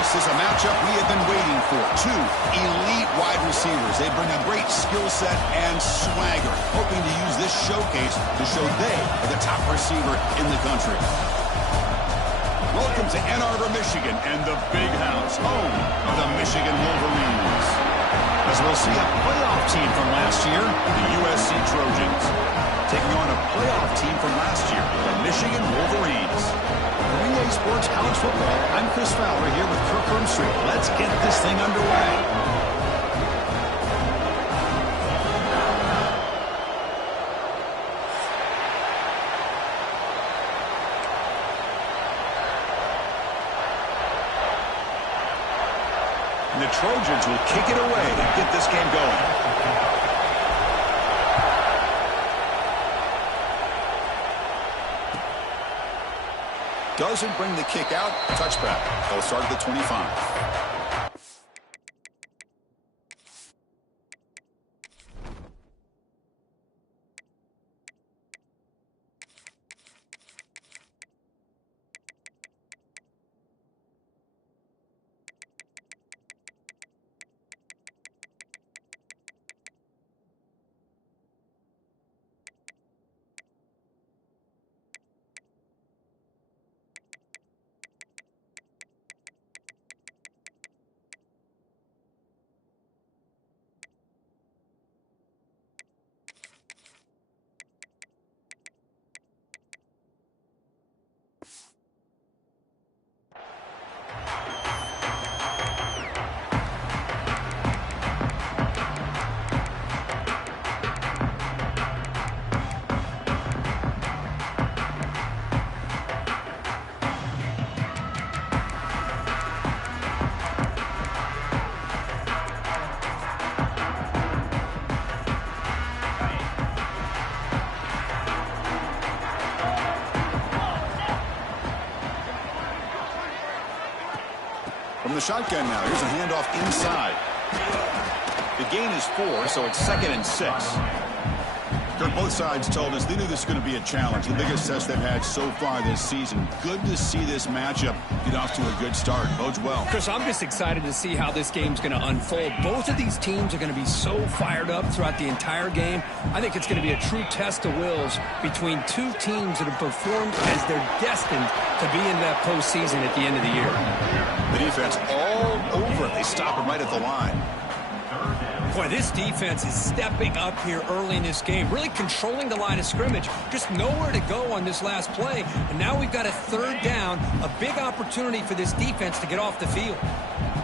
This is a matchup we have been waiting for. Two elite wide receivers. They bring a great skill set and swagger, hoping to use this showcase to show they are the top receiver in the country. Welcome to Ann Arbor, Michigan, and the Big House, home of the Michigan Wolverines. As we'll see a playoff team from last year, the USC Trojans, taking on a playoff team from last year, the Michigan Wolverines. Relay Sports College Football, I'm Chris Fowler here with Kirk Herbstreit. Let's get this thing underway. The Trojans will kick it away to get this game going. Doesn't bring the kick out. Touchback. They'll start at the 25. From the shotgun now, here's a handoff inside. The gain is 4, so it's 2nd and 6. Kirk, both sides told us they knew this was going to be a challenge, the biggest test they've had so far this season. Good to see this matchup get off to a good start. Bodes well. Chris, I'm just excited to see how this game's going to unfold. Both of these teams are going to be so fired up throughout the entire game. I think it's going to be a true test of wills between two teams that have performed as they're destined to be in that postseason at the end of the year. The defense all over it. They stop him right at the line. Boy, this defense is stepping up here early in this game, really controlling the line of scrimmage. Just nowhere to go on this last play. And now we've got a 3rd down, a big opportunity for this defense to get off the field.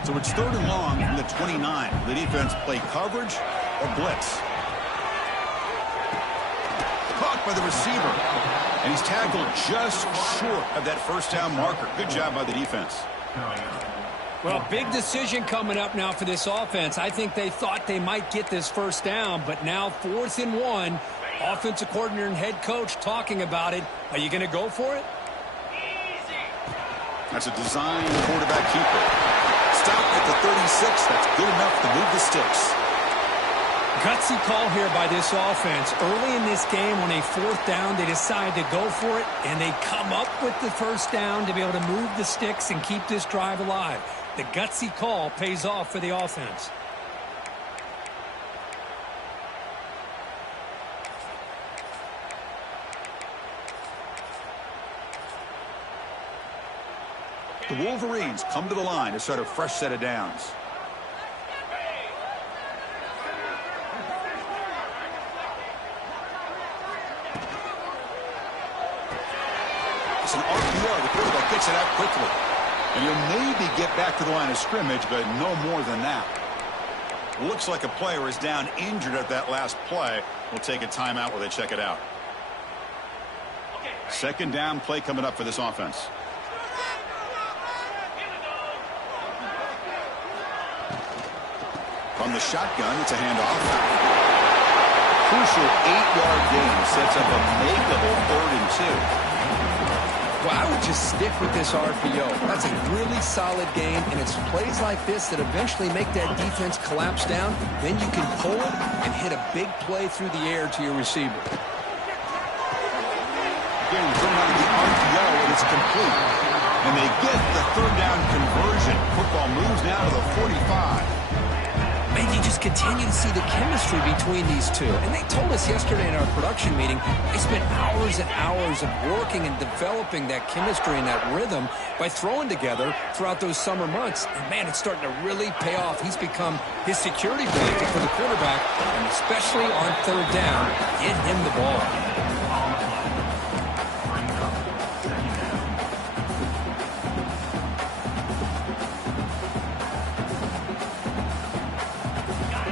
So it's 3rd and long from the 29. The defense play coverage or blitz. Caught by the receiver. And he's tackled just short of that 1st down marker. Good job by the defense. Well, big decision coming up now for this offense. I think they thought they might get this 1st down, but now 4th and 1. Offensive coordinator and head coach talking about it. Are you going to go for it? That's a design quarterback keeper. Stopped at the 36. That's good enough to move the sticks. Gutsy call here by this offense. Early in this game, on a 4th down, they decide to go for it, and they come up with the 1st down to be able to move the sticks and keep this drive alive. The gutsy call pays off for the offense. The Wolverines come to the line to start a fresh set of downs. It's an RPO. The quarterback gets it out quickly. And he'll maybe get back to the line of scrimmage, but no more than that. Looks like a player is down injured at that last play. We'll take a timeout while they check it out. 2nd down play coming up for this offense. From the shotgun, it's a handoff. Crucial 8-yard gain sets up a makeable 3rd and 2. Well, I would just stick with this RPO. That's a really solid game, and it's plays like this that eventually make that defense collapse down. Then you can pull it and hit a big play through the air to your receiver. Again, thrown out of the RPO, and it's complete. And they get the third down conversion. Football moves now to the 45. Man, you just continue to see the chemistry between these two. And they told us yesterday in our production meeting, they spent hours and hours of working and developing that chemistry and that rhythm by throwing together throughout those summer months. And, man, it's starting to really pay off. He's become his security blanket for the quarterback, and especially on third down, get him the ball.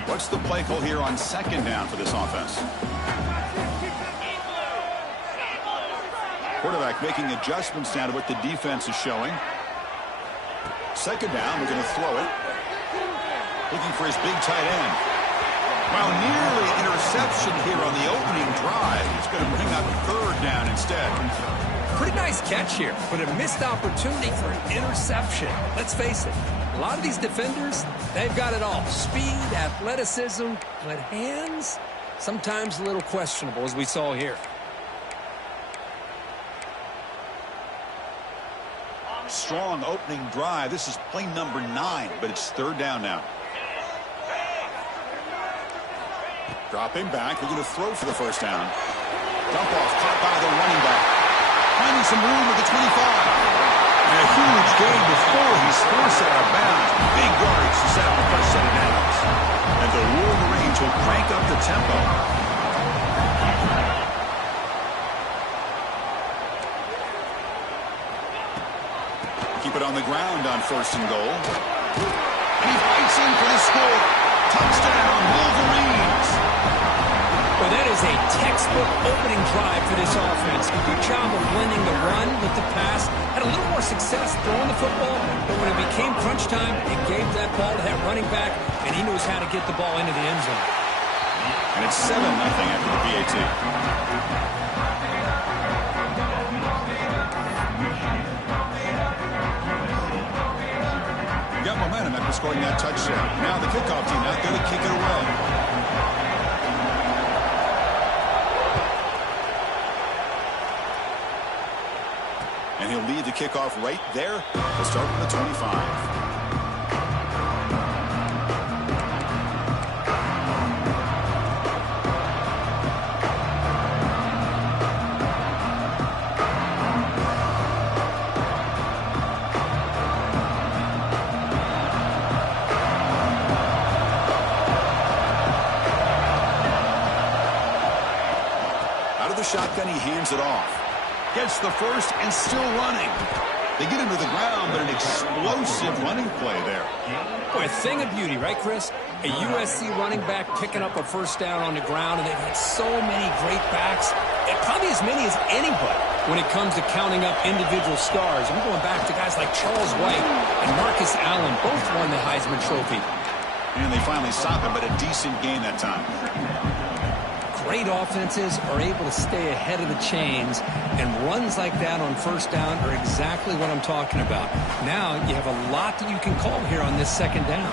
What's the play call here on second down for this offense? Quarterback making adjustments down to what the defense is showing. Second down, we're going to throw it. Looking for his big tight end. Well, nearly an interception here on the opening drive. It's going to bring up third down instead. Pretty nice catch here, but a missed opportunity for an interception. Let's face it, a lot of these defenders, they've got it all. Speed, athleticism, but hands, sometimes a little questionable, as we saw here. Strong opening drive. This is play number 9, but it's third down now. Dropping back. We're going to throw for the first down. Dump off caught by the running back. Finding some room at the 25. And a huge gain before he's forced out of bounds. Big yards to set up the first set of downs. And the Wolverines will crank up the tempo. Keep it on the ground on first and goal. And he fights in for the score. Touchdown, Wolverines. Well, that is a textbook opening drive for this offense. A good job of blending the run with the pass. Had a little more success throwing the football, but when it became crunch time, it gave that ball to that running back, and he knows how to get the ball into the end zone. And it's 7-0 after the PAT. Got momentum after scoring that touchdown. Now the kickoff team out there to kick it away. And he'll lead the kickoff right there. We'll start from the 25. Out of the shotgun, he hands it off. Gets the first and still running. They get him to the ground, but an explosive running play there. Boy, a thing of beauty, right, Chris? A USC running back picking up a first down on the ground, and they've had so many great backs, and probably as many as anybody when it comes to counting up individual stars. I'm going back to guys like Charles White and Marcus Allen, both won the Heisman Trophy. And they finally stop him, but a decent gain that time. Great offenses are able to stay ahead of the chains, and runs like that on first down are exactly what I'm talking about. Now you have a lot that you can call here on this second down.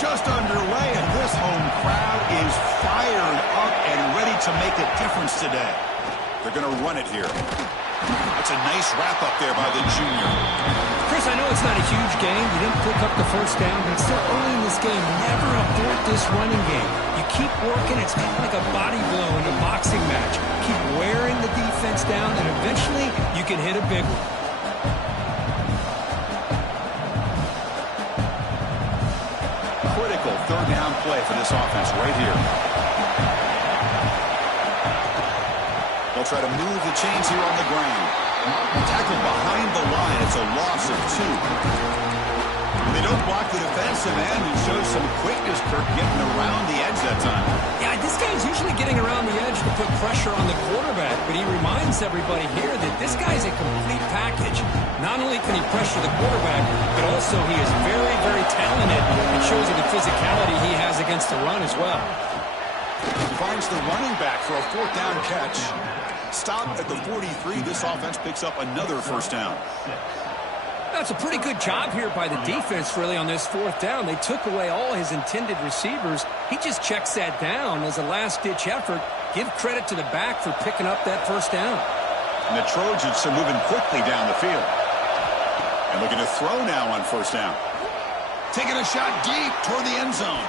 Just underway, and this home crowd is fired up and ready to make a difference today. They're going to run it here. That's a nice wrap-up there by the junior. Chris, I know it's not a huge game. You didn't pick up the first down, but it's still early in this game. Never abort this running game. You keep working. It's kind of like a body blow in a boxing match. Keep wearing the defense down, and eventually you can hit a big one. Critical third down play for this offense right here. They'll try to move the chains here on the ground. Tackled behind the line. It's a loss of 2. They don't block the defensive end and show some quickness, Kirk, getting around the edge that time. Yeah, this guy's usually getting around the edge to put pressure on the quarterback, but he reminds everybody here that this guy's a complete package. Not only can he pressure the quarterback, but also he is very, very talented. It shows you the physicality he has against the run as well. He finds the running back for a fourth down catch. Stop at the 43. This offense picks up another first down. That's a pretty good job here by the defense, really, on this fourth down. They took away all his intended receivers. He just checks that down as a last-ditch effort. Give credit to the back for picking up that first down. And the Trojans are moving quickly down the field. And looking to throw now on first down. Taking a shot deep toward the end zone.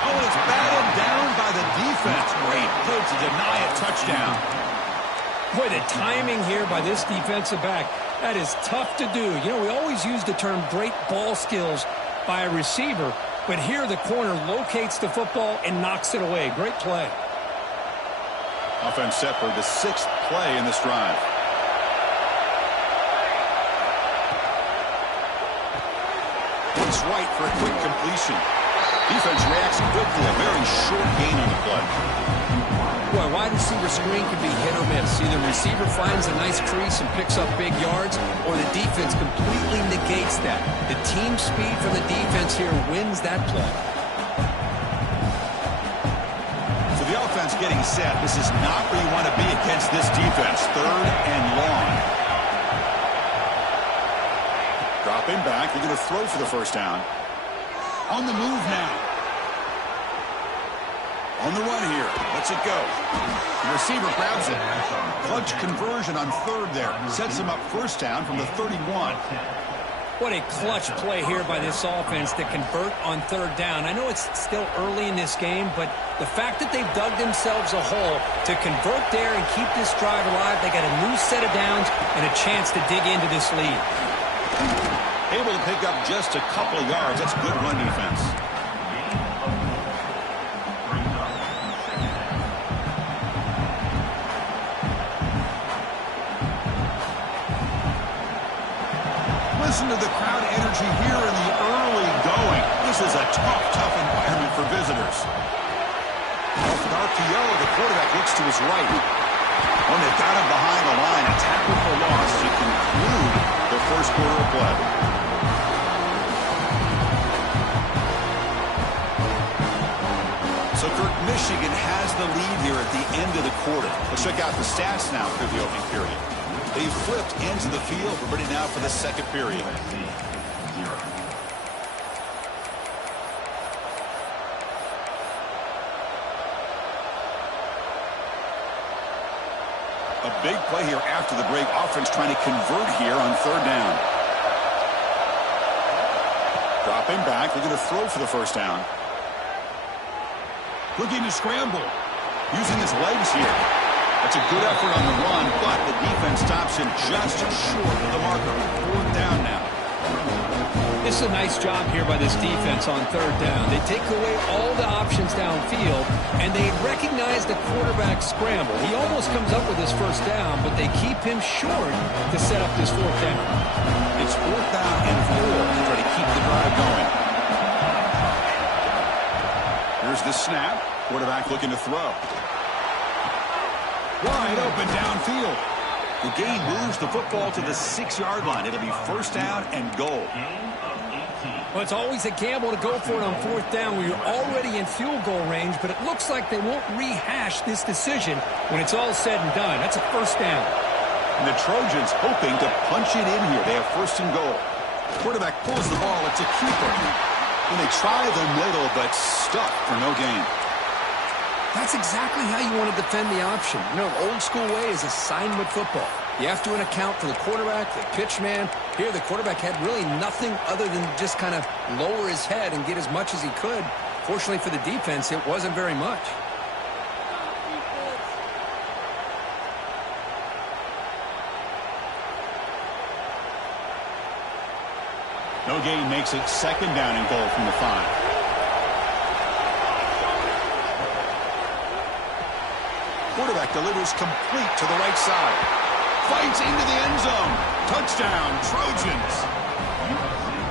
Oh, and it's batted down by the defense. Great play to deny a touchdown. Boy, the timing here by this defensive back, that is tough to do. You know, we always use the term great ball skills by a receiver, but here the corner locates the football and knocks it away. Great play. Offense set for the 6th play in this drive. Looks right for a quick completion. Defense reacts quickly. A very short gain on the play. Boy, wide receiver screen can be hit or miss. Either receiver finds a nice crease and picks up big yards, or the defense completely negates that. The team speed from the defense here wins that play. So the offense getting set. This is not where you want to be against this defense. 3rd and long. Dropping back. They're going to throw for the first down. On the move now. On the run here. Lets it go. The receiver grabs it. Clutch conversion on 3rd there. Sets him up first down from the 31. What a clutch play here by this offense to convert on 3rd down. I know it's still early in this game, but the fact that they've dug themselves a hole to convert there and keep this drive alive, they got a new set of downs and a chance to dig into this lead. Able to pick up just a couple of yards. That's good run defense. Listen to the crowd energy here in the early going. This is a tough environment for visitors. Off an RPO, the quarterback looks to his right. When they got him behind the line, a tackle for loss to conclude the first quarter of play. So, Kirk, Michigan has the lead here at the end of the quarter. Let's check out the stats now for the opening period. They flipped into the field. We're ready now for the second period. A big play here after the break. Offense trying to convert here on 3rd down. Dropping back. They're going to throw for the first down. Looking to scramble. Using his legs here. That's a good effort on the run, but the defense stops him just short of the marker. 4th down now. This is a nice job here by this defense on 3rd down. They take away all the options downfield, and they recognize the quarterback scramble. He almost comes up with his first down, but they keep him short to set up this 4th down. It's 4th down and 4 to try to keep the drive going. Here's the snap. Quarterback looking to throw. Wide open downfield. The gain moves the football to the 6-yard line. It'll be first down and goal. Well, it's always a gamble to go for it on 4th down when you're already in field goal range, but it looks like they won't rehash this decision when it's all said and done. That's a first down. And the Trojans hoping to punch it in here. They have 1st and goal. Quarterback pulls the ball. It's a keeper. And they try the middle, but stuck for no gain. That's exactly how you want to defend the option. You know, old school way is assignment football. You have to account for the quarterback, the pitch man. Here, the quarterback had really nothing other than just kind of lower his head and get as much as he could. Fortunately for the defense, it wasn't very much. No gain makes it 2nd down and goal from the 5. Quarterback delivers complete to the right side. Fights into the end zone. Touchdown, Trojans.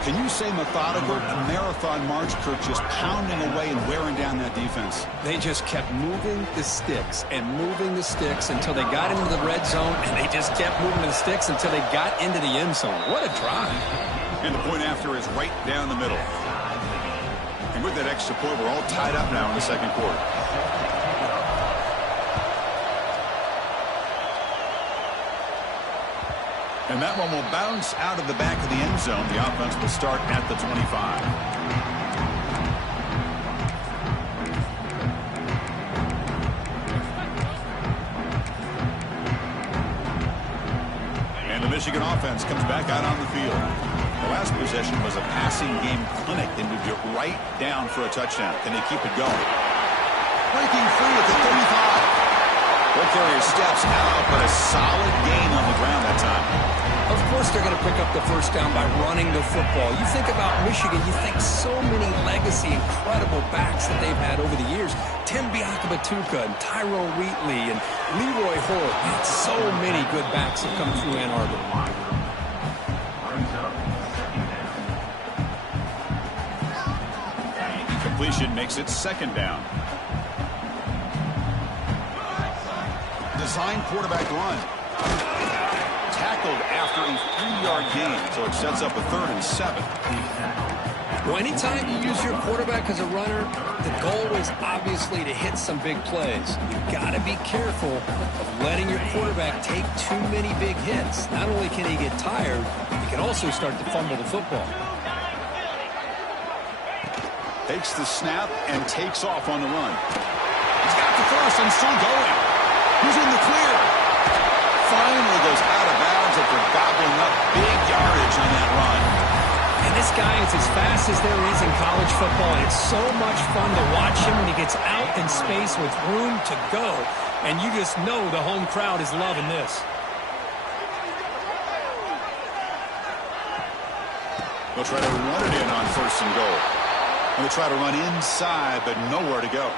Can you say methodical? A marathon march, Kirk, just pounding away and wearing down that defense. They just kept moving the sticks and moving the sticks until they got into the red zone, and they just kept moving the sticks until they got into the end zone. What a drive. And the point after is right down the middle. And with that extra point, we're all tied up now in the second quarter. And that one will bounce out of the back of the end zone. The offense will start at the 25. And the Michigan Michigan offense comes back out on the field. The last possession was a passing game clinic. They moved it right down for a touchdown. Can they keep it going? Breaking free at the 35. Ball carrier steps out, but a solid gain on the ground that time. Of course they're going to pick up the first down by running the football. You think about Michigan, you think so many legacy, incredible backs that they've had over the years. Tim Biakabatuka and Tyrone Wheatley and Leroy Hoare. So many good backs have come through Ann Arbor. Completion makes it second down. Design quarterback run. Tackled after a 3-yard gain, so it sets up a 3rd and 7. Well, anytime you use your quarterback as a runner, the goal is obviously to hit some big plays. You've got to be careful of letting your quarterback take too many big hits. Not only can he get tired, he can also start to fumble the football. Takes the snap and takes off on the run. He's got the thrust and still going. He's in the clear. Finally goes out of bounds after gobbling up big yardage on that run. And this guy is as fast as there is in college football, and it's so much fun to watch him when he gets out in space with room to go. And you just know the home crowd is loving this. They'll try to run it in on 1st and goal. They'll try to run inside, but nowhere to go.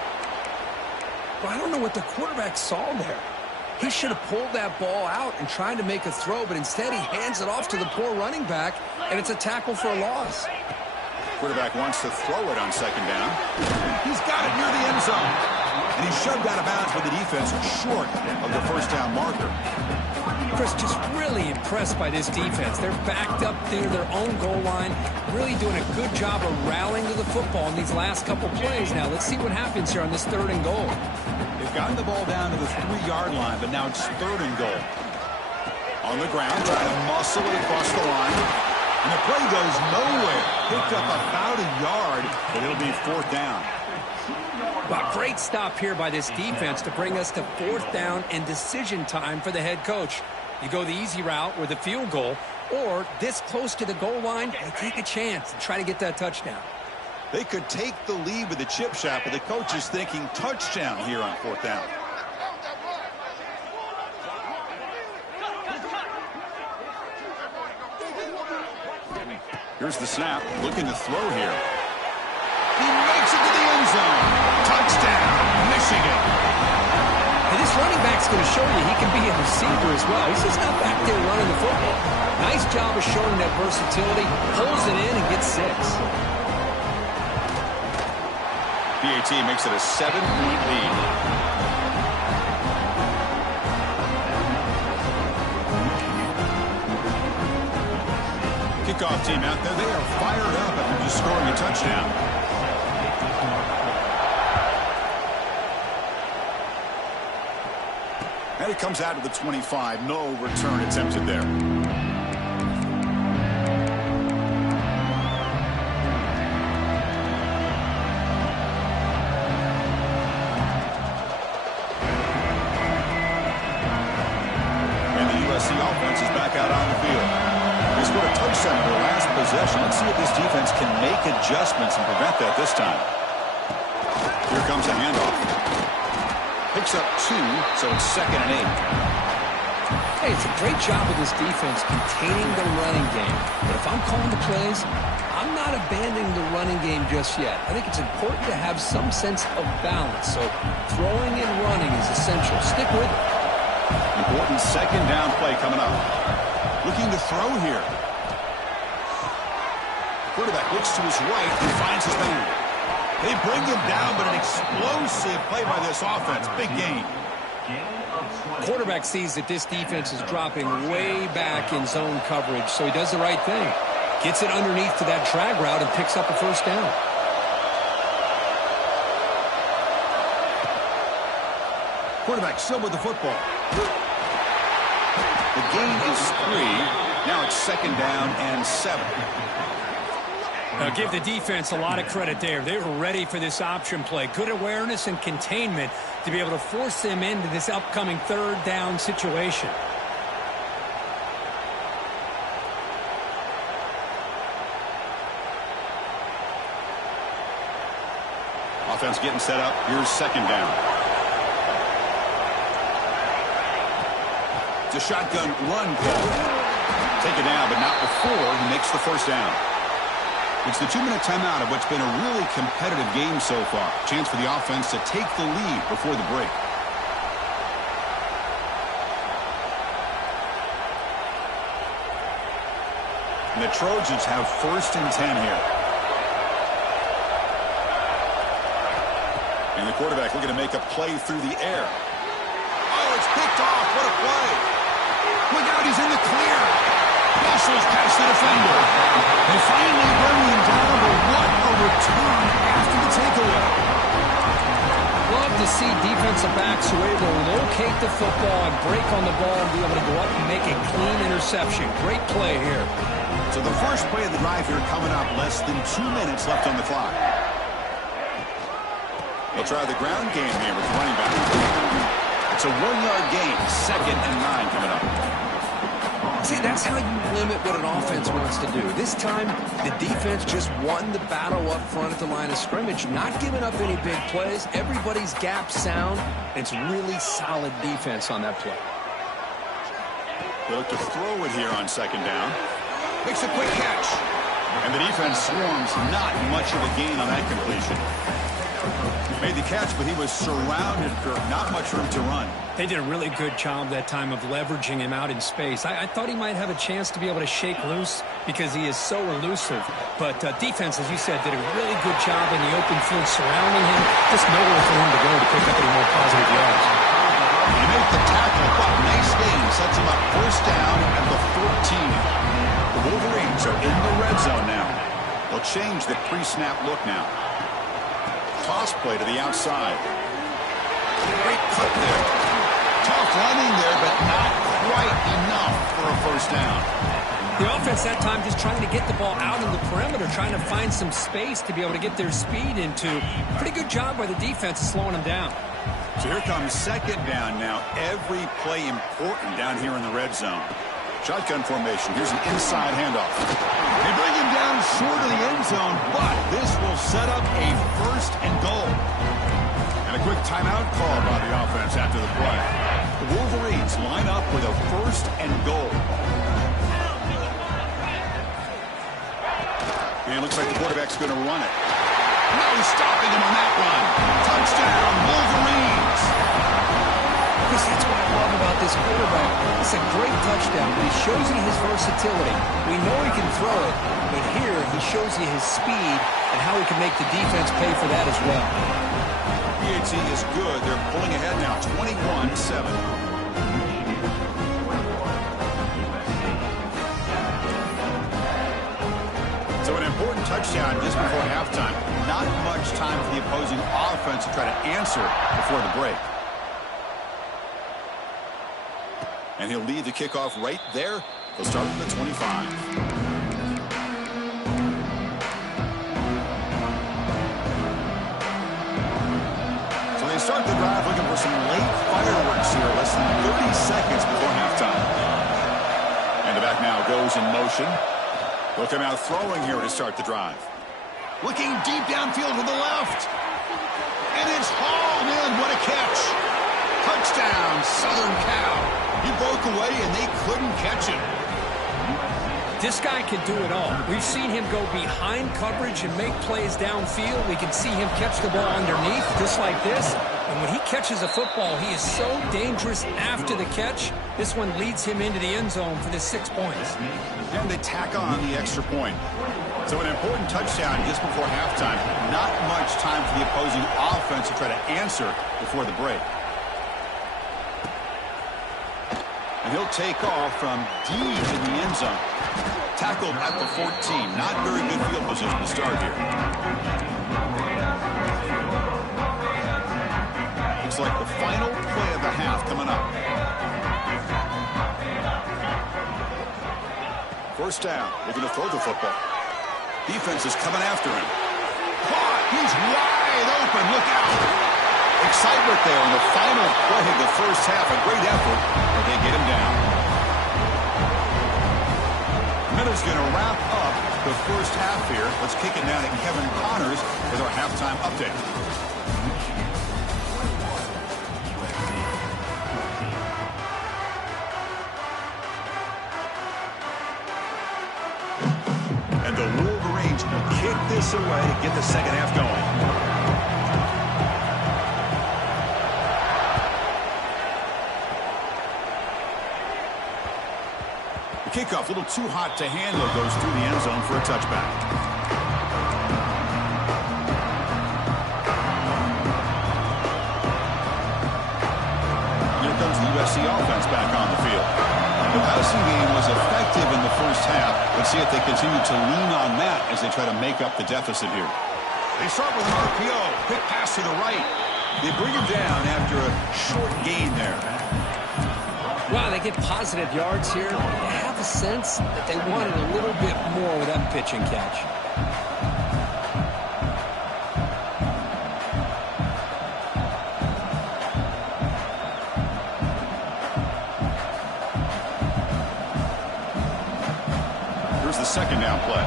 Well, I don't know what the quarterback saw there. He should have pulled that ball out and tried to make a throw, but instead he hands it off to the poor running back, and it's a tackle for a loss. Quarterback wants to throw it on 2nd down. He's got it near the end zone. And he's shoved out of bounds with the defense short of the 1st down marker. Chris, just really impressed by this defense. They're backed up near their own goal line, really doing a good job of rallying to the football in these last couple plays. Now, let's see what happens here on this 3rd and goal. They've gotten the ball down to the 3-yard line, but now it's 3rd and goal. On the ground, trying to muscle it across the line. And the play goes nowhere. Picked up about a yard, but it'll be 4th down. Well, great stop here by this defense to bring us to 4th down and decision time for the head coach. You go the easy route with a field goal, or this close to the goal line, you take a chance and try to get that touchdown. They could take the lead with a chip shot, but the coach is thinking touchdown here on 4th down. Here's the snap, looking to throw here. He makes it to the end zone. Touchdown, Michigan. And this running back's going to show you he can be a receiver as well. He's just not back there running the football. Nice job of showing that versatility. Pulls it in and gets 6. PAT makes it a 7-point lead. Kickoff team out there. They are fired up after just scoring a touchdown. And it comes out to the 25. No return attempted there. The offense is back out on the field. They scored a touchdown in their last possession. Let's see if this defense can make adjustments and prevent that this time. Here comes a handoff. Picks up 2, so it's 2nd and 8. Hey, it's a great job of this defense containing the running game. But if I'm calling the plays, I'm not abandoning the running game just yet. I think it's important to have some sense of balance. So throwing and running is essential. Stick with it. Important 2nd down play coming up. Looking to throw here. Quarterback looks to his right and finds his man. They bring him down, but an explosive play by this offense. Big gain. Quarterback sees that this defense is dropping way back in zone coverage, so he does the right thing. Gets it underneath to that drag route and picks up a 1st down. Quarterback still with the football. The gain is 3. Now it's 2nd down and 7. Now give the defense a lot of credit there. They were ready for this option play. Good awareness and containment to be able to force them into this upcoming 3rd down situation. Defense getting set up. Here's second down. It's a shotgun run call. Take it down, but not before he makes the first down. It's the 2-minute timeout of what's been a really competitive game so far. Chance for the offense to take the lead before the break. And the Trojans have 1st and 10 here. And the quarterback looking to make a play through the air. Oh, it's picked off. What a play. Look out, he's in the clear. Hustles past the defender. They finally bring him down, but what a return after the takeaway. Love to see defensive backs who are able to locate the football and break on the ball and be able to go up and make a clean interception. Great play here. So the first play of the drive here coming up. Less than 2 minutes left on the clock. They'll try the ground game here with running back. It's a 1-yard gain. 2nd and 9 coming up. See, that's how you limit what an offense wants to do. This time, the defense just won the battle up front at the line of scrimmage, not giving up any big plays. Everybody's gap sound. It's really solid defense on that play. They look to throw it here on second down. Makes a quick catch. And the defense swarms. Not much of a gain on that completion. Made the catch, but he was surrounded, Kirk. Not much room to run. They did a really good job that time of leveraging him out in space. I thought he might have a chance to be able to shake loose because he is so elusive. But defense, as you said, did a really good job in the open field surrounding him. Just nowhere for him to go to pick up any more positive yards. He made the tackle. What nice game. Sets him up 1st down at the 14. The Wolverines are in the red zone now. They'll change the pre-snap look now. Toss play to the outside. Great cut there. Tough running there, but not quite enough for a 1st down. The offense that time just trying to get the ball out in the perimeter, trying to find some space to be able to get their speed into. Pretty good job by the defense slowing them down. So here comes second down now. Every play important down here in the red zone. Shotgun formation. Here's an inside handoff. They bring him down short of the end zone, but this will set up a 1st and goal. And a quick timeout call by the offense after the play. The Wolverines line up with a 1st and goal. And it looks like the quarterback's going to run it. No stopping him on that run. Touchdown, Wolverines. Chris, that's what I love about this quarterback. It's a great touchdown, but he shows you his versatility. We know he can throw it, but here he shows you his speed and how he can make the defense pay for that as well. PAT is good. They're pulling ahead now, 21-7. So an important touchdown just before halftime. Not much time for the opposing offense to try to answer before the break. And he'll lead the kickoff right there. He'll start from the 25. So they start the drive looking for some late fireworks here. Less than 30 seconds before halftime. And the back now goes in motion. They'll come out throwing here to start the drive. Looking deep downfield to the left. And it's hauled in. What a catch. Touchdown, Southern Cal. He broke away, and they couldn't catch him. This guy can do it all. We've seen him go behind coverage and make plays downfield. We can see him catch the ball underneath, just like this. And when he catches a football, he is so dangerous after the catch. This one leads him into the end zone for the 6 points. And they tack on the extra point. So an important touchdown just before halftime. Not much time for the opposing offense to try to answer before the break. And he'll take off from deep in the end zone. Tackled at the 14. Not very good field position to start here. Looks like the final play of the half coming up. 1st down. Looking to throw the football. Defense is coming after him. Caught. He's wide open. Look out. Excitement there in the final play of the 1st half. A great effort, but they get him down. Miller's going to wrap up the first half here. Let's kick it down to Kevin Connors with our halftime update. And the Wolverines will kick this away to get the second half going. The kickoff, a little too hot to handle, goes through the end zone for a touchback. Here comes the USC offense back on the field. The passing game was effective in the first half. Let's see if they continue to lean on that as they try to make up the deficit here. They start with an RPO. Quick pass to the right. They bring him down after a short gain there. Wow, they get positive yards here. I have a sense that they wanted a little bit more with that pitch and catch. Here's the second down play.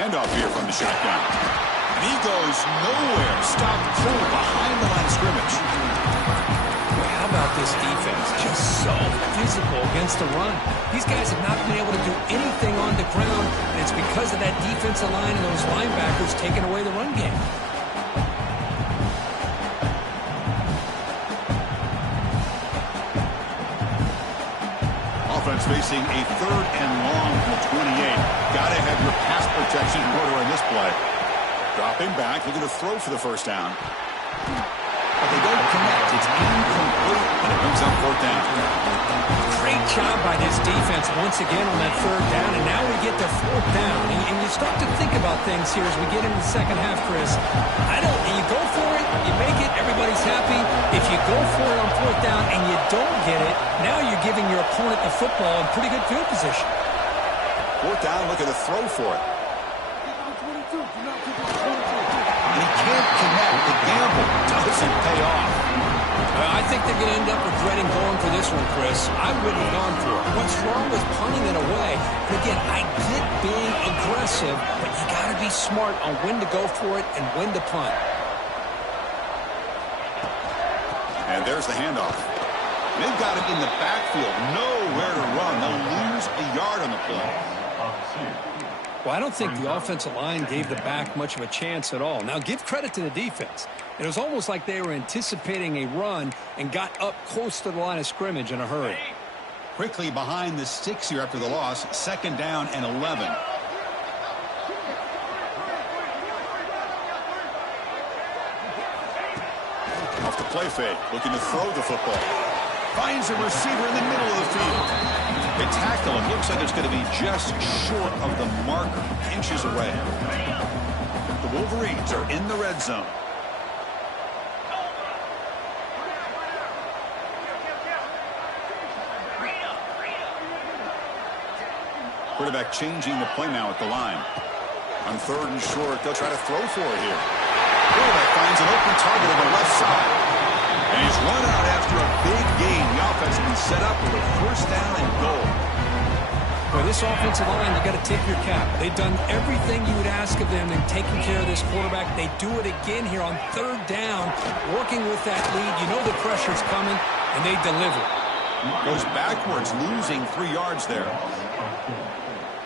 Handoff here from the shotgun. And he goes nowhere. Stopped cold behind the line of scrimmage. How about this defense? Just so physical against the run. These guys have not been able to do anything on the ground, and it's because of that defensive line and those linebackers taking away the run game. Offense facing a third and long from the 28. Got to have your pass protection in order in this play. Dropping back, looking to throw for the first down. But they don't connect. It's incomplete, and it brings up fourth down. Great job by this defense once again on that third down, and now we get to fourth down. And you start to think about things here as we get into the second half, Chris. You go for it, you make it, everybody's happy. If you go for it on fourth down and you don't get it, now you're giving your opponent the football in pretty good field position. Fourth down, looking to throw for it. And he can't connect. The gamble doesn't pay off. I think they're going to end up regretting going for this one, Chris. I wouldn't have gone for it. What's wrong with punting it away? And again, I get being aggressive, but you got to be smart on when to go for it and when to punt. And there's the handoff. They've got it in the backfield. Nowhere to run. They'll lose a yard on the play. Well, I don't think the offensive line gave the back much of a chance at all. Now, give credit to the defense. It was almost like they were anticipating a run and got up close to the line of scrimmage in a hurry. Quickly behind the sticks here after the loss. Second down and 11. Off the play fake. Looking to throw the football. Finds a receiver in the middle of the field. They tackle him. Looks like it's going to be just short of the marker. Inches away. The Wolverines are in the red zone. Quarterback changing the play now at the line. On third and short, they'll try to throw for it here. Quarterback finds an open target on the left side. And he's run out after a big gain. The offense will be set up with a first down and goal. For this offensive line, you got to tip your cap. They've done everything you would ask of them in taking care of this quarterback. They do it again here on third down, working with that lead. You know the pressure's coming, and they deliver. Goes backwards, losing 3 yards there.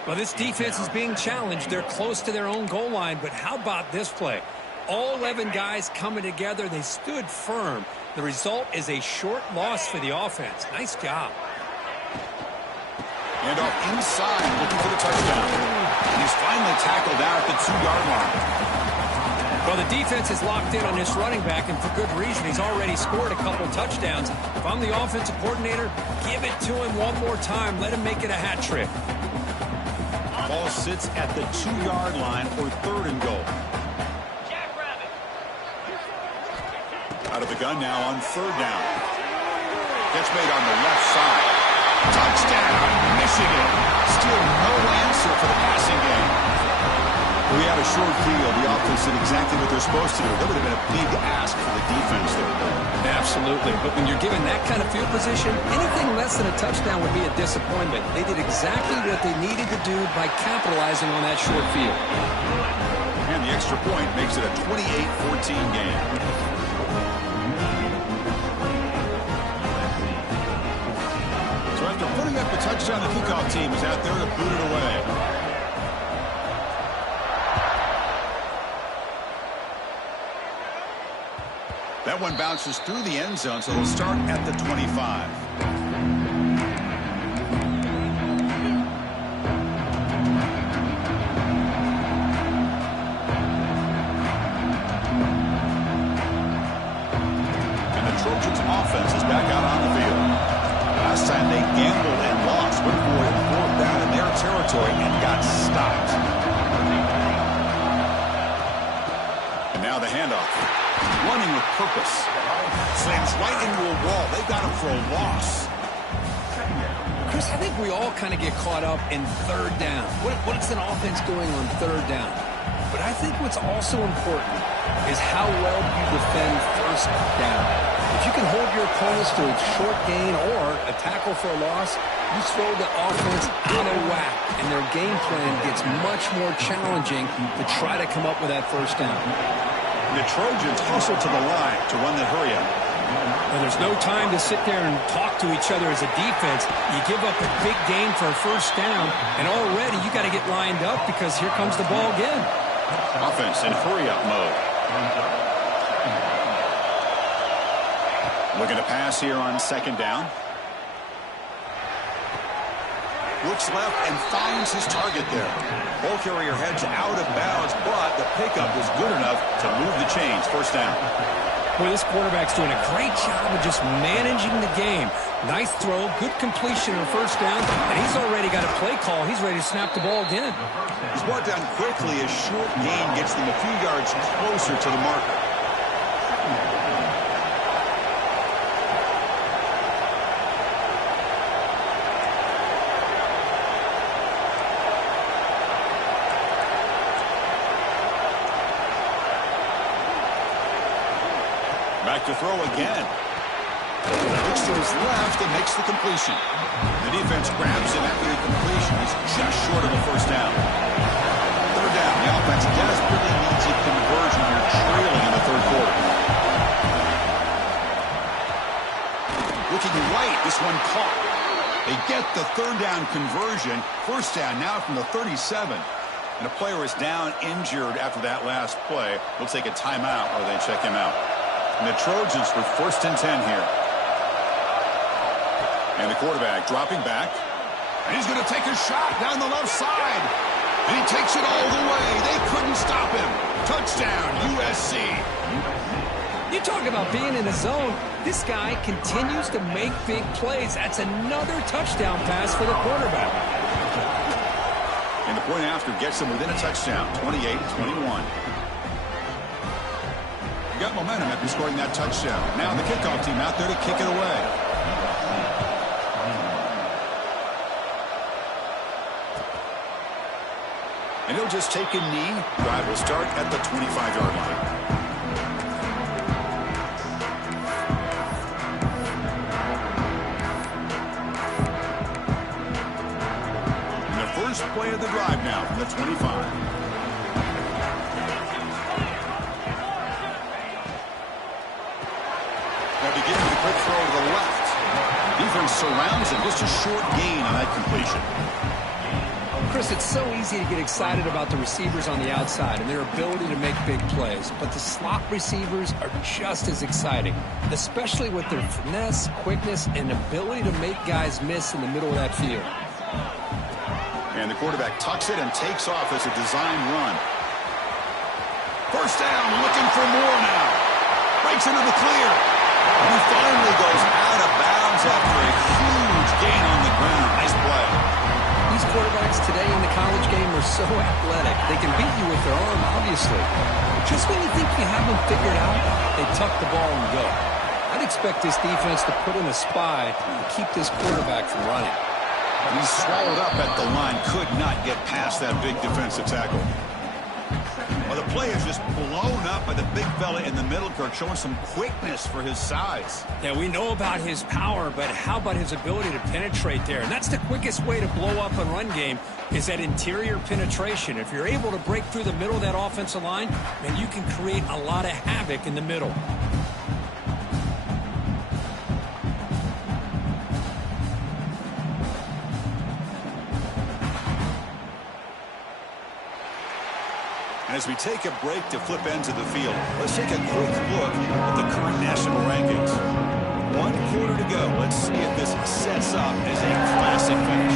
Well, this defense is being challenged. They're close to their own goal line, but how about this play? All 11 guys coming together. They stood firm. The result is a short loss for the offense. Nice job. And off inside, looking for the touchdown. And he's finally tackled down at the 2-yard line. Well, the defense is locked in on this running back, and for good reason. He's already scored a couple touchdowns. If I'm the offensive coordinator, give it to him one more time. Let him make it a hat trick. Ball sits at the 2-yard line for third and goal. Out of the gun now on third down. Catch made on the left side. Touchdown, Michigan. Still no answer for the passing game. We had a short field. The offense did exactly what they're supposed to do. That would have been a big ask for the defense there, Bill. Absolutely. But when you're given that kind of field position, anything less than a touchdown would be a disappointment. They did exactly what they needed to do by capitalizing on that short field. And the extra point makes it a 28-14 game. So after putting up a touchdown, the kickoff team is out there to boot it away. That one bounces through the end zone, so it'll start at the 25. And the Trojans offense is back out on the field. Last time they gambled and lost, went for it fourth down in their territory and got stopped. And now the handoff. Running with purpose. Slams right into a wall. They got him for a loss. Chris, I think we all kind of get caught up in third down. What's an offense doing on third down? But I think what's also important is how well you defend first down. If you can hold your opponents to a short gain or a tackle for a loss, you throw the offense out of whack, and their game plan gets much more challenging to try to come up with that first down. The Trojans hustle to the line to run the hurry up. Well, there's no time to sit there and talk to each other as a defense. You give up a big gain for a first down, and already you got to get lined up because here comes the ball again. Offense in hurry-up mode. Looking to pass here on second down. Looks left and finds his target there. Ball carrier heads out of bounds, but the pickup was good enough to move the chains. First down. Boy, this quarterback's doing a great job of just managing the game. Nice throw, good completion on first down, and he's already got a play call. He's ready to snap the ball again. He's brought down quickly as short gain gets them a few yards closer to the marker. Back to throw again. Looks to his left and makes the completion. The defense grabs him after the completion. He's just short of a first down. Third down. The offense desperately needs a conversion. You're trailing in the third quarter. Looking right. This one caught. They get the third down conversion. First down now from the 37. And a player is down injured after that last play. We'll take a timeout while they check him out. And the Trojans with 1st and 10 here. And the quarterback dropping back. And he's going to take a shot down the left side. And he takes it all the way. They couldn't stop him. Touchdown, USC. You talk about being in the zone. This guy continues to make big plays. That's another touchdown pass for the quarterback. And the point after gets them within a touchdown, 28-21. Got momentum after scoring that touchdown. Now the kickoff team out there to kick it away. And he'll just take a knee. Drive will start at the 25-yard line. And the first play of the drive now from the 25. Begin with a quick throw to the left. Defense surrounds him. Just a short gain on that completion. Chris, it's so easy to get excited about the receivers on the outside and their ability to make big plays, but the slot receivers are just as exciting, especially with their finesse, quickness, and ability to make guys miss in the middle of that field. And the quarterback tucks it and takes off as a design run. First down, looking for more now. Breaks into the clear. He finally goes out of bounds after a huge gain on the ground. Nice play. These quarterbacks today in the college game are so athletic. They can beat you with their arm, obviously. Just when you think you have them figured out, they tuck the ball and go. I'd expect this defense to put in a spy to keep this quarterback from running. He's swallowed up at the line. Could not get past that big defensive tackle. Well, the play is just blown up by the big fella in the middle, Kirk, showing some quickness for his size. Yeah, we know about his power, but how about his ability to penetrate there? And that's the quickest way to blow up a run game, is that interior penetration. If you're able to break through the middle of that offensive line, then you can create a lot of havoc in the middle. As we take a break to flip ends of the field, let's take a quick look at the current national rankings. 1 quarter to go. Let's see if this sets up as a classic finish.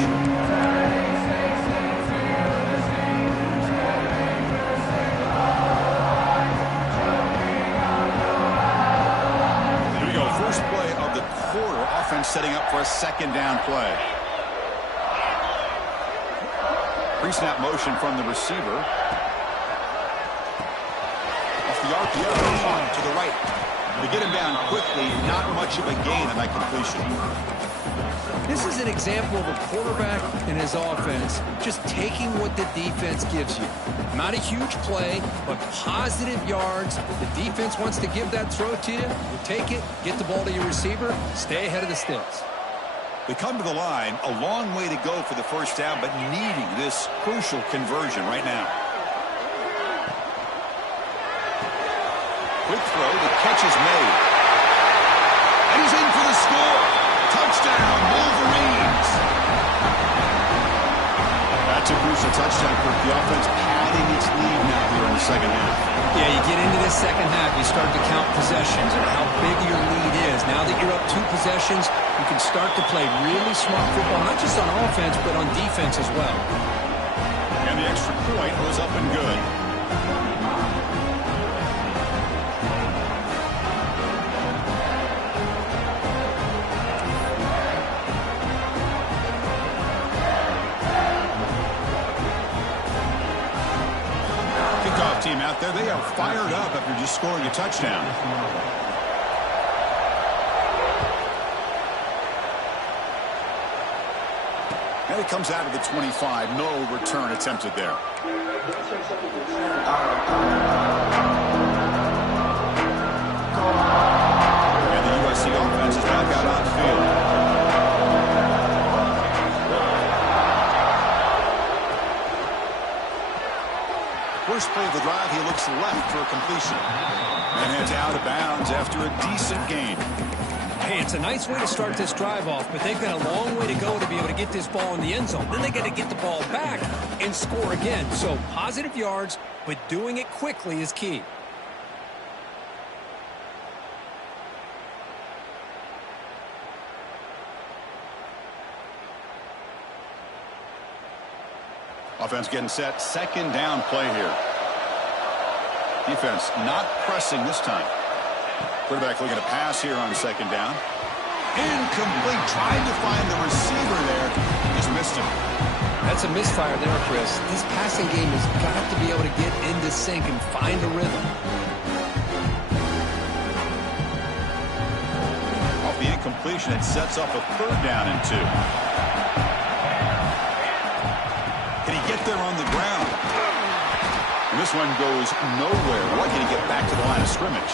Here we go. First play of the quarter. Offense setting up for a second down play. Pre-snap motion from the receiver. The RPO to the right. To get him down quickly, not much of a gain on that completion. This is an example of a quarterback and his offense just taking what the defense gives you. Not a huge play, but positive yards. The defense wants to give that throw to you. You take it, get the ball to your receiver, stay ahead of the sticks. We come to the line, a long way to go for the first down, but needing this crucial conversion right now. Quick throw, the catch is made. And he's in for the score. Touchdown, Wolverines. That's a crucial touchdown for the offense, padding its lead now here in the second half. Yeah, you get into this second half, you start to count possessions and how big your lead is. Now that you're up 2 possessions, you can start to play really smart football, not just on offense, but on defense as well. And the extra point was up and good. Team out there, they are fired up after just scoring a touchdown. And it comes out of the 25. No return attempted there. And the USC offense is back out on field. First play of the drive, he looks left for a completion. And heads out of bounds after a decent gain. Hey, it's a nice way to start this drive off, but they've got a long way to go to be able to get this ball in the end zone. Then they got to get the ball back and score again. So positive yards, but doing it quickly is key. Offense getting set. Second down play here. Defense not pressing this time. Quarterback looking to pass here on second down. Incomplete. Tried to find the receiver there. Just missed him. That's a misfire there, Chris. This passing game has got to be able to get into sync and find a rhythm. Off the incompletion, it sets up a third down and 2. Can he get there on the ground? And this one goes nowhere. Why can he get back to the line of scrimmage?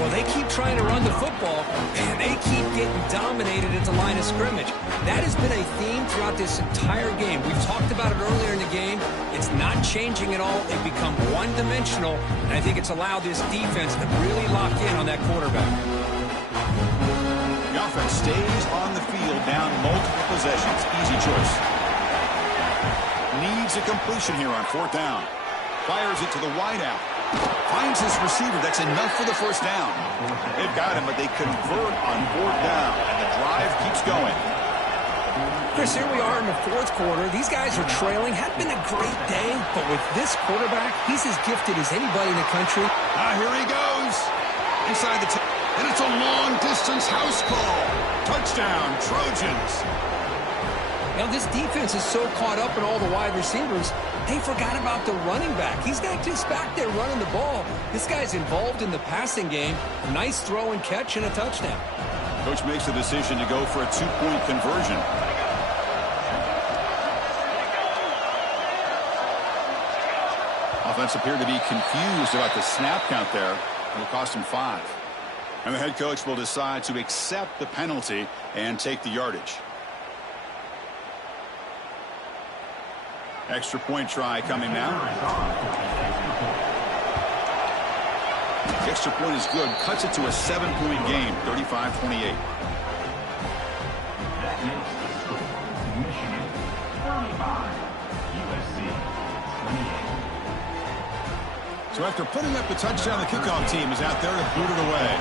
Well, they keep trying to run the football, and they keep getting dominated at the line of scrimmage. That has been a theme throughout this entire game. We've talked about it earlier in the game. It's not changing at all. They've become one-dimensional, and I think it's allowed this defense to really lock in on that quarterback. The offense stays on the field, down multiple possessions. Easy choice. Needs a completion here on fourth down. Fires it to the wideout. Finds his receiver. That's enough for the first down. They've got him, but they convert on fourth down, and the drive keeps going. Chris, here we are in the fourth quarter. These guys are trailing. Had been a great day, but with this quarterback, he's as gifted as anybody in the country. Here he goes. Inside the and it's a long-distance house call. Touchdown, Trojans. Now, this defense is so caught up in all the wide receivers, they forgot about the running back. He's not just back there running the ball. This guy's involved in the passing game. A nice throw and catch and a touchdown. Coach makes the decision to go for a two-point conversion. Offense appeared to be confused about the snap count there. It'll cost him 5. And the head coach will decide to accept the penalty and take the yardage. Extra point try coming now. The extra point is good. Cuts it to a 7-point game, 35-28. So after putting up the touchdown, the kickoff team is out there to boot it away.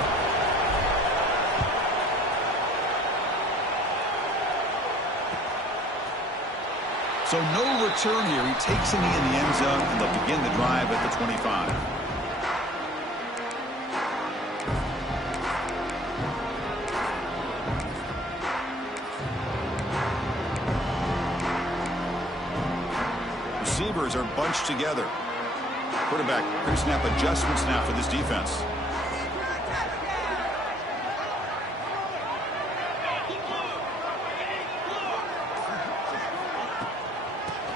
So no return here. He takes a knee in the end zone, and they'll begin the drive at the 25. Receivers are bunched together. Quarterback pre-snap adjustments now for this defense.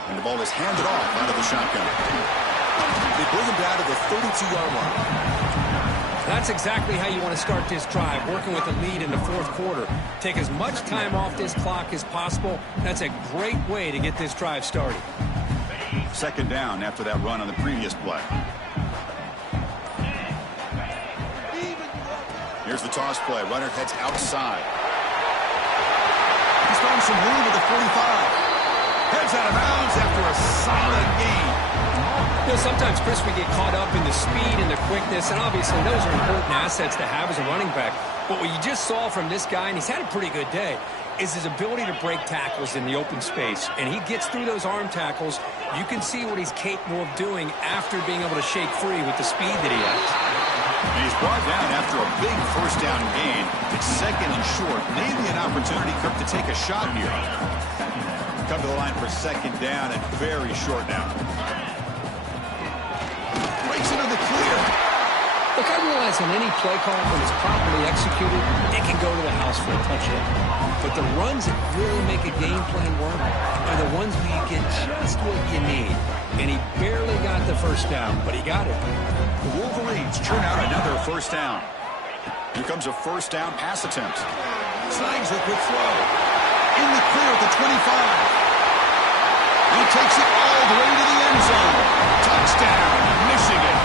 And the ball is handed off out of the shotgun. They bring him down to the 32-yard line. That's exactly how you want to start this drive, working with a lead in the fourth quarter. Take as much time off this clock as possible. That's a great way to get this drive started. Second down after that run on the previous play. Here's the toss play. Runner heads outside. He's found some room at the 45. Heads out of bounds after a solid gain. You know, sometimes, Chris, we get caught up in the speed and the quickness, and obviously those are important assets to have as a running back. But what you just saw from this guy, and he's had a pretty good day, is his ability to break tackles in the open space. And he gets through those arm tackles. You can see what he's capable of doing after being able to shake free with the speed that he has. And he's brought down after a big first down gain. It's second and short. Maybe an opportunity, Kirk, to take a shot here. Come to the line for second down and very short now. Breaks into the clear. Look, I realize on any play call, when it's properly executed, it can go to the house for a touchdown. But the runs that really make a game plan work are the ones where you get just what you need. And he barely got the first down, but he got it. The Wolverines churn out another first down. Here comes a first down pass attempt. Snags a good throw. In the clear at the 25. He takes it all the way to the end zone. Touchdown, Michigan.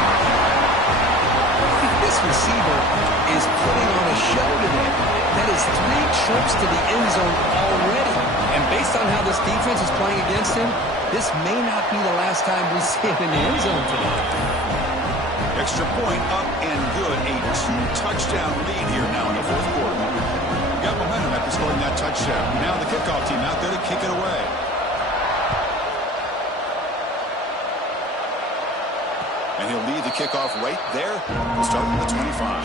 This receiver is putting on a show today. That is 3 trips to the end zone already. And based on how this defense is playing against him, this may not be the last time we see him in the end zone today. Extra point up and good. A 2-touchdown lead here now in the fourth quarter. Got momentum after scoring that touchdown. Now the kickoff team out there to kick it away. And he'll lead the kickoff right there. We'll start with the 25.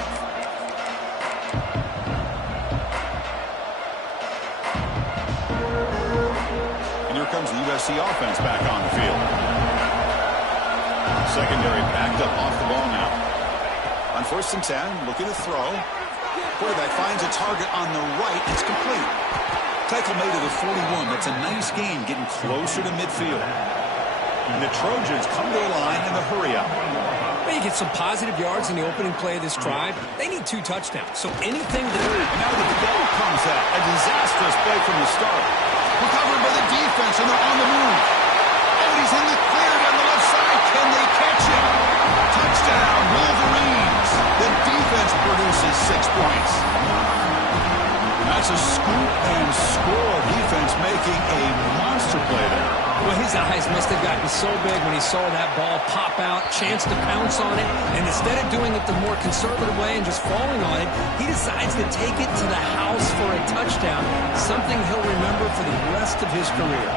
And here comes the USC offense back on the field. Secondary backed up off the ball now. On 1st and 10, looking to throw. Quarterback finds a target on the right. It's complete. Tackle made at the 41. That's a nice gain, getting closer to midfield. And the Trojans come to the line in the hurry-up. Well, you get some positive yards in the opening play of this drive. They need 2 touchdowns, so anything to do. And now the ball comes out. A disastrous play from the start. Recovered by the defense, and they're on the move. And he's in the clear down the left side. Can they catch him? Touchdown, Wolverines. The defense produces 6 points. That's a scoop and score. Defense making a monster play there. Well, his eyes must have gotten so big when he saw that ball pop out, chance to pounce on it, and instead of doing it the more conservative way and just falling on it, he decides to take it to the house for a touchdown, something he'll remember for the rest of his career.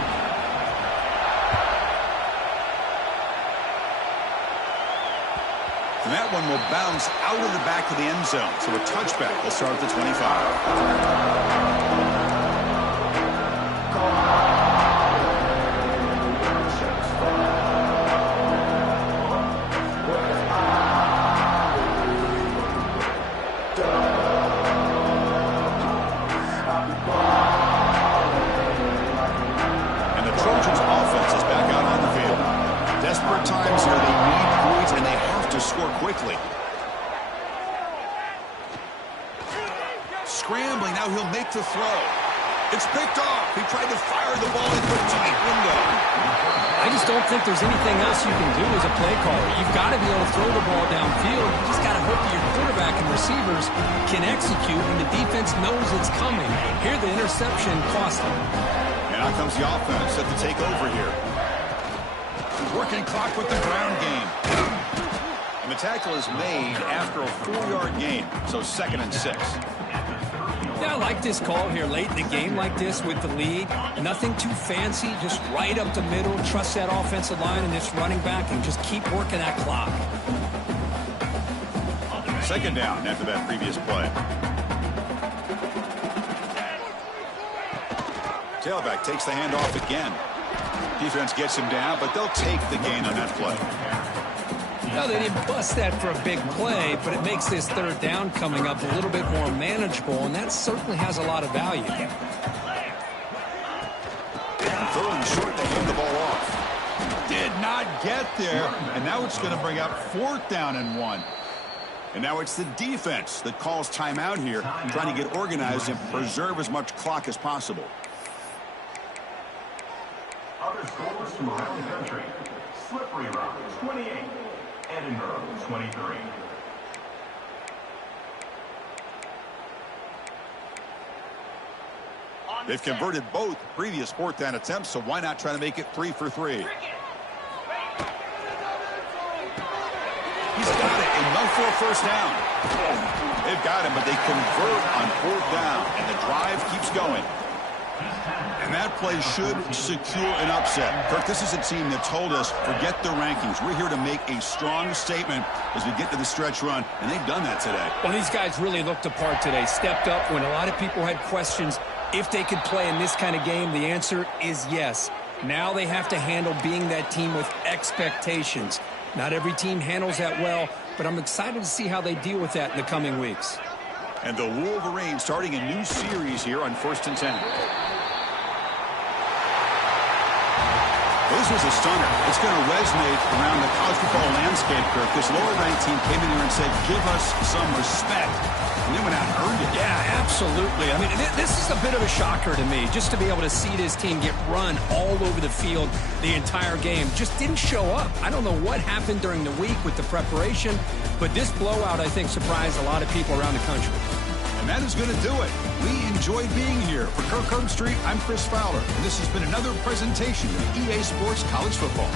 And that one will bounce out of the back of the end zone. So a touchback will start at the 25. And the Trojans offense is back out on the field. Desperate times here. They score quickly. Scrambling, now he'll make the throw. It's picked off. He tried to fire the ball into a tight window. I just don't think there's anything else you can do as a play caller. You've got to be able to throw the ball downfield. You just got to hope that your quarterback and receivers can execute, and the defense knows it's coming. Here, the interception cost them. And out comes the offense set to take over here. Working clock with the ground game. And the tackle is made after a 4-yard gain, so 2nd and 6. Yeah, I like this call here late in the game like this with the lead. Nothing too fancy, just right up the middle. Trust that offensive line and this running back and just keep working that clock. 2nd down after that previous play. Tailback takes the handoff again. Defense gets him down, but they'll take the gain on that play. No, they didn't bust that for a big play, but it makes this 3rd down coming up a little bit more manageable, and that certainly has a lot of value. Throwing short, they hand the ball off. Did not get there, and now it's going to bring up 4th down and 1. And now it's the defense that calls timeout here, trying to get organized and preserve as much clock as possible. Other scores from around the country. Slippery Rock, 28. Edinburgh, 23. They've converted both previous 4th down attempts, so why not try to make it 3 for 3? He's got it, enough for a 1st down. They've got him, but they convert on 4th down, and the drive keeps going. And that play should secure an upset. Kirk, this is a team that told us, forget the rankings. We're here to make a strong statement as we get to the stretch run, and they've done that today. Well, these guys really looked the part today, stepped up when a lot of people had questions if they could play in this kind of game. The answer is yes. Now they have to handle being that team with expectations. Not every team handles that well, but I'm excited to see how they deal with that in the coming weeks. And the Wolverines starting a new series here on 1st and 10. This was a stunner. It's going to resonate around the college football landscape, Kirk. This lower-ranked team came in here and said, give us some respect. And they went out and earned it. Yeah, absolutely. I mean, this is a bit of a shocker to me, just to be able to see this team get run all over the field the entire game. Just didn't show up. I don't know what happened during the week with the preparation, but this blowout, I think, surprised a lot of people around the country. And that is going to do it. We enjoyed being here. For Kirk Herbstreit, I'm Chris Fowler, and this has been another presentation of EA Sports College Football.